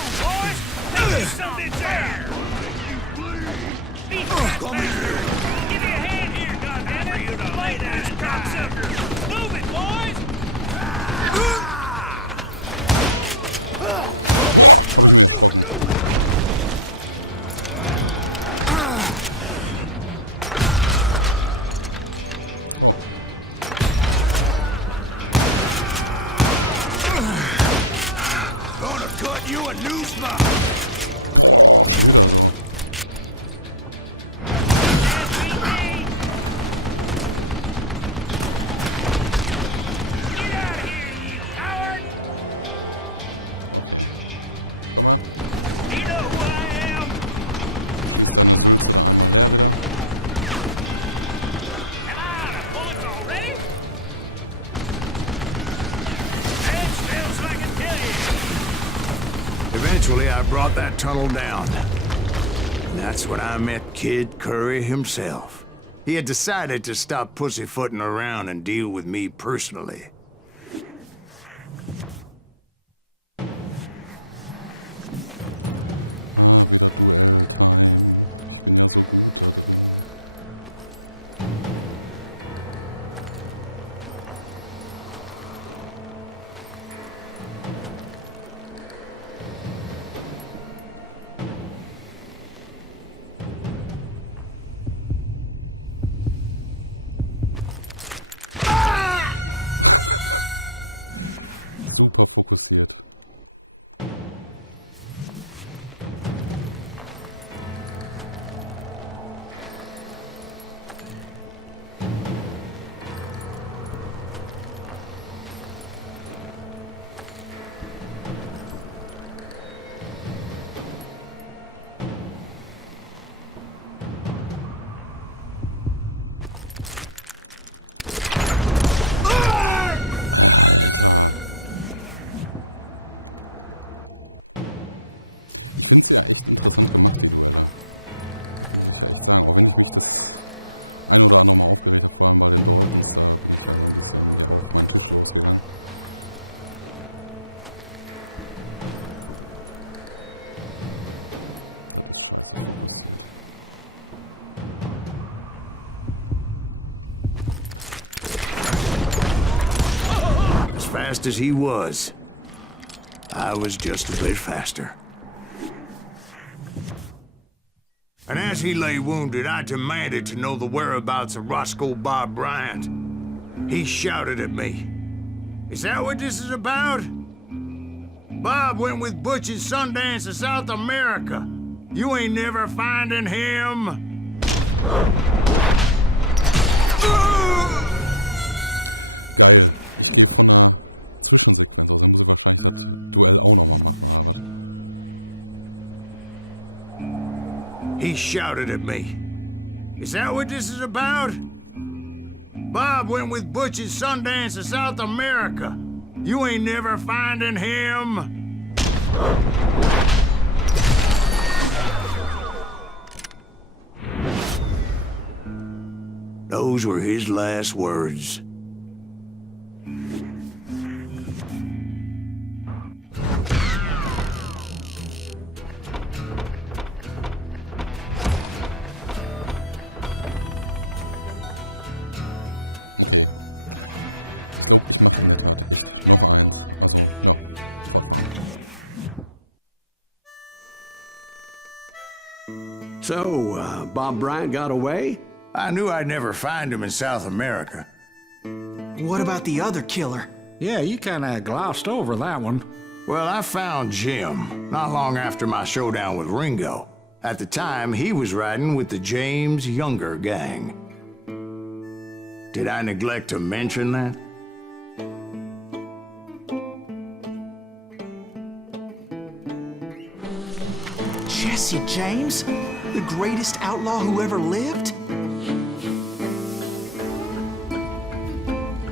on, boys! Make something there! Be fast, bastard! Give me a hand here, goddammit! You to lay that cocksucker! Move it, boys! Gonna cut you a new spot. Get out of here, you coward! You know who I am? Am I out of bullets already? Stand still so I can kill you! Eventually, I brought that tunnel down. And that's when I met Kid Curry himself. He had decided to stop pussyfooting around and deal with me personally. Fast as he was, I was just a bit faster. And as he lay wounded, I demanded to know the whereabouts of Roscoe Bob Bryant. He shouted at me. Is that what this is about? Bob went with Butch's Sundance to South America. You ain't never finding him. He shouted at me. Is that what this is about? Bob went with Butch's Sundance to South America. You ain't never finding him. Those were his last words. So, Bob Bryant got away? I knew I'd never find him in South America. What about the other killer? Yeah, you kinda glossed over that one. Well, I found Jim not long after my showdown with Ringo. At the time, he was riding with the James Younger gang. Did I neglect to mention that? Jesse James? The greatest outlaw who ever lived?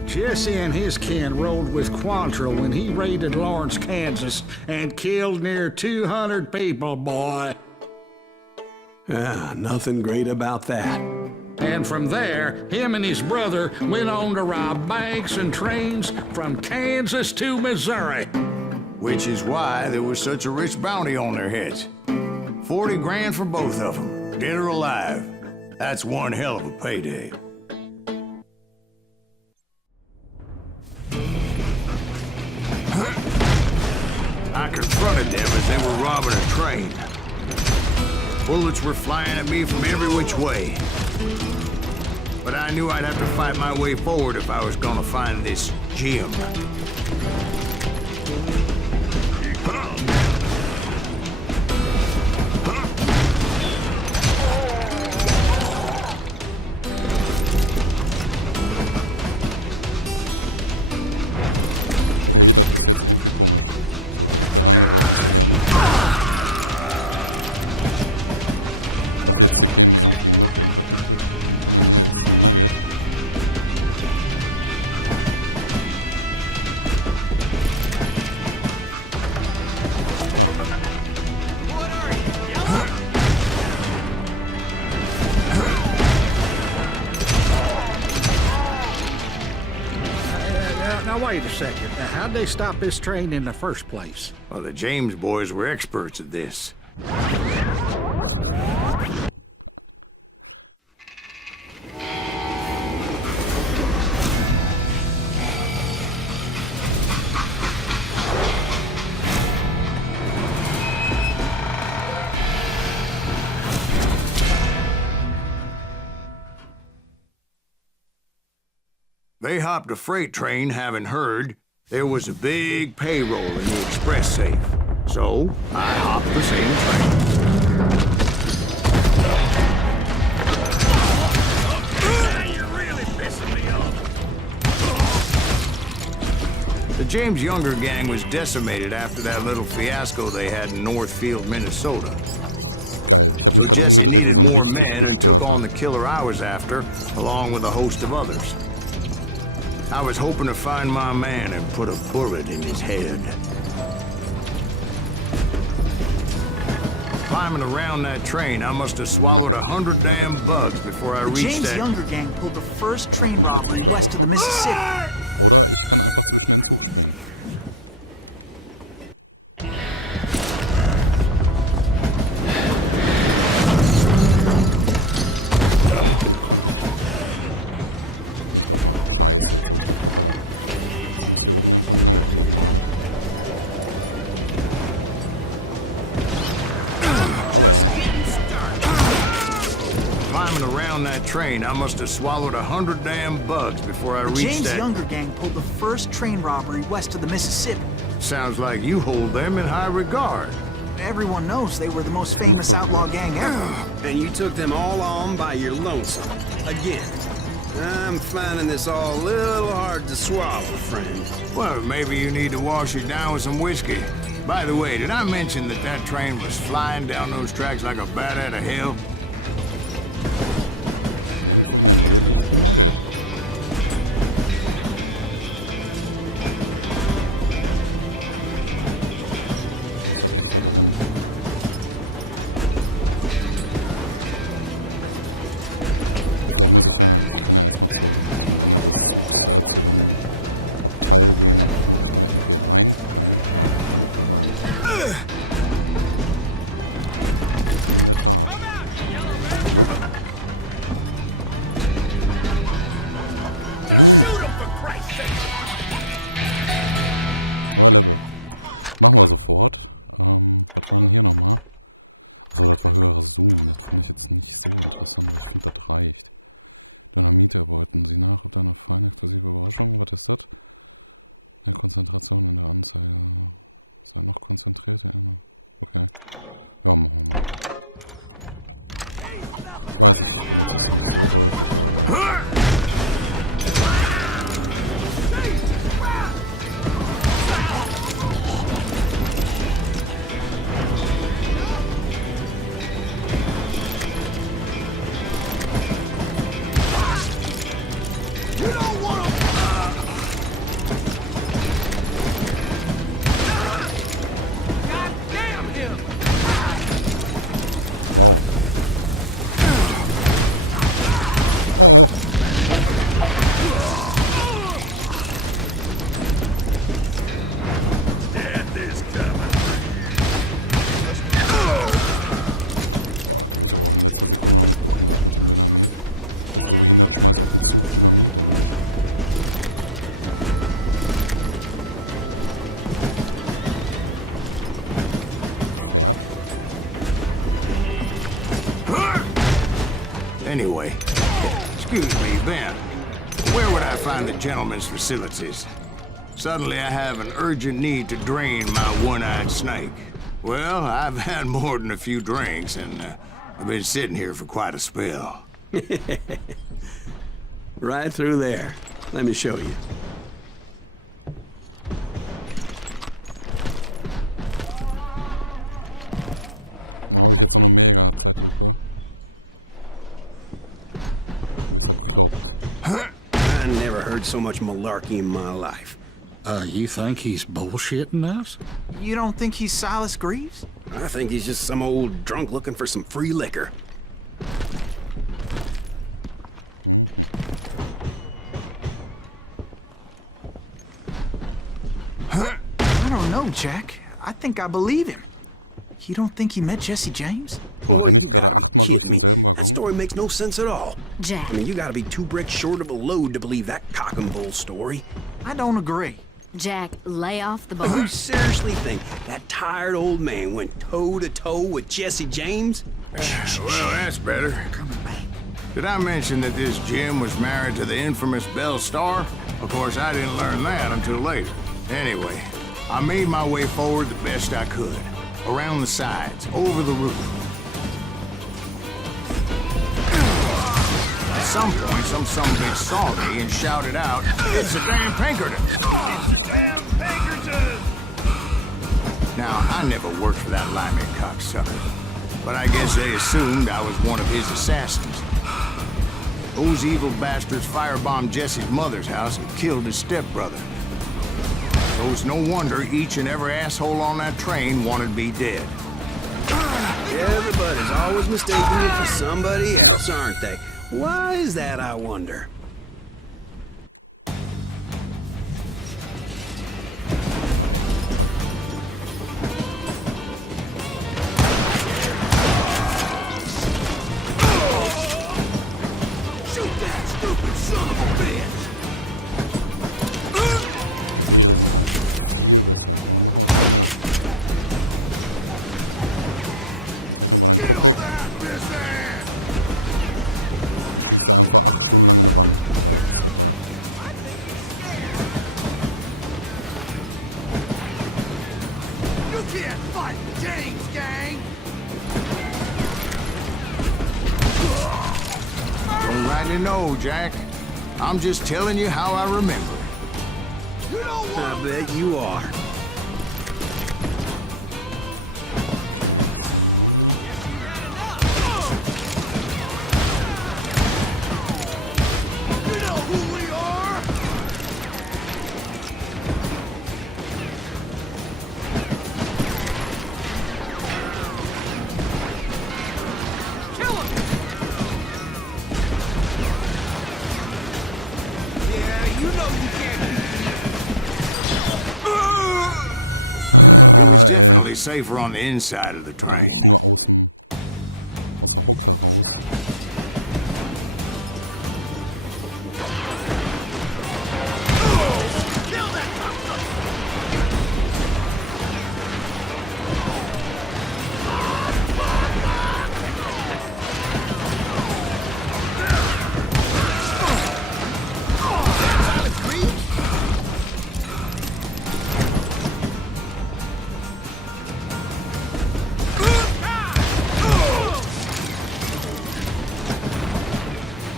Jesse and his kin rode with Quantrill when he raided Lawrence, Kansas, and killed near 200 people, boy. Nothing great about that. And from there, him and his brother went on to rob banks and trains from Kansas to Missouri. Which is why there was such a rich bounty on their heads. 40 grand for both of them, dead or alive. That's one hell of a payday. I confronted them as they were robbing a train. Bullets were flying at me from every which way. But I knew I'd have to fight my way forward if I was gonna find this gem. Now, wait a second. Now, how'd they stop this train in the first place? Well, the James boys were experts at this. They hopped a freight train having heard there was a big payroll in the express safe. So, I hopped the same train. Now you're really pissing me off. The James Younger gang was decimated after that little fiasco they had in Northfield, Minnesota. So Jesse needed more men and took on the killer I was after, along with a host of others. I was hoping to find my man and put a bullet in his head. Climbing around that train, I must have swallowed 100 damn bugs before I reached James that... Younger gang pulled the first train robbery west of the Mississippi. That train, I must have swallowed 100 damn bugs before I reached James that... Younger gang pulled the first train robbery west of the Mississippi. Sounds like you hold them in high regard. Everyone knows they were the most famous outlaw gang ever. And you took them all on by your lonesome. Again. I'm finding this all a little hard to swallow, friend. Well, maybe you need to wash it down with some whiskey. By the way, did I mention that that train was flying down those tracks like a bat out of hell? Anyway, excuse me, Ben. Where would I find the gentleman's facilities? Suddenly I have an urgent need to drain my one-eyed snake. Well, I've had more than a few drinks, and I've been sitting here for quite a spell. Right through there. Let me show you. I never heard so much malarkey in my life. You think he's bullshitting us? You don't think he's Silas Greaves? I think he's just some old drunk looking for some free liquor. I don't know, Jack. I think I believe him. You don't think he met Jesse James? Boy, you gotta be kidding me. That story makes no sense at all. Jack. I mean, you gotta be 2 bricks short of a load to believe that cock and bull story. I don't agree. Jack, lay off the You bar. seriously think that tired old man went toe-to-toe with Jesse James? Well, that's better. Did I mention that this Jim was married to the infamous Belle Starr? Of course, I didn't learn that until later. Anyway, I made my way forward the best I could. Around the sides, over the roof. At some point, some sumbitch saw me and shouted out, "It's a damn Pinkerton!" Damn Pinkerton! Now, I never worked for that limey cocksucker, but I guess they assumed I was one of his assassins. Those evil bastards firebombed Jesse's mother's house and killed his stepbrother. So it's no wonder each and every asshole on that train wanted me dead. Everybody's always mistaking you for somebody else, aren't they? Why is that, I wonder? Shoot that stupid son of a bitch! Kill that Bisher! You can't fight James, gang! Don't rightly know, Jack. I'm just telling you how I remember it. You don't I want bet you are. You know who we are? Kill him! Yeah, you know you can't. It was definitely safer on the inside of the train. Kill that cocksucker!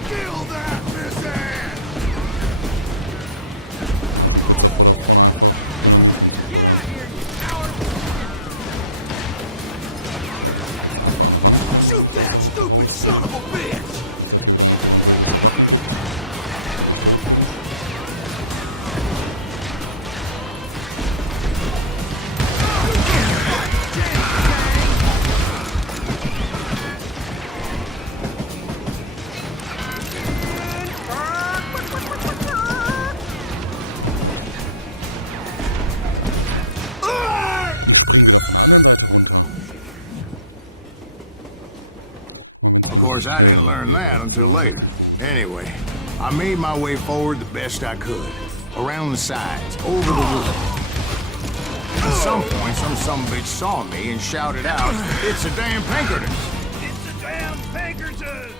Kill that Bisher! Get out here, you coward! Shoot that stupid son of a bitch! Of course, I didn't learn that until later. Anyway, I made my way forward the best I could. Around the sides, over the roof. At some point, some sumbitch saw me and shouted out, "It's a damn Pinkerton!" It's a damn Pinkerton!